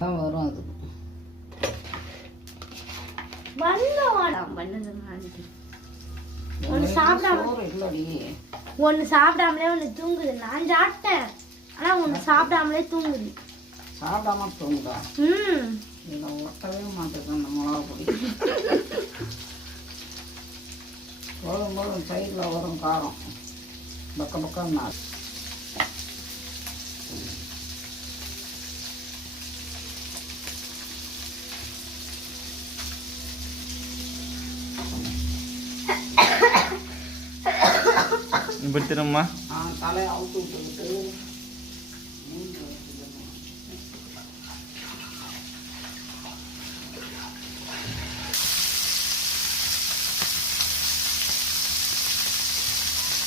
தான் வரும் அது. ஒன்று சாப்பிடாமலே ஒன்று தூங்குது. நான் சாப்பிட்டேன், ஆனால் ஒன்று சாப்பிடாமலே தூங்குது. சாப்பிடாம தூங்குதா? இதில் ஒட்டவே மாட்டேங்குது அந்த மிளகா பொடி. போதும் சைடில் வரும் காரம் பக்க பக்கம் நான் இப்படி திரும்ப தலையை அவுத்து விட்டுக்கிட்டு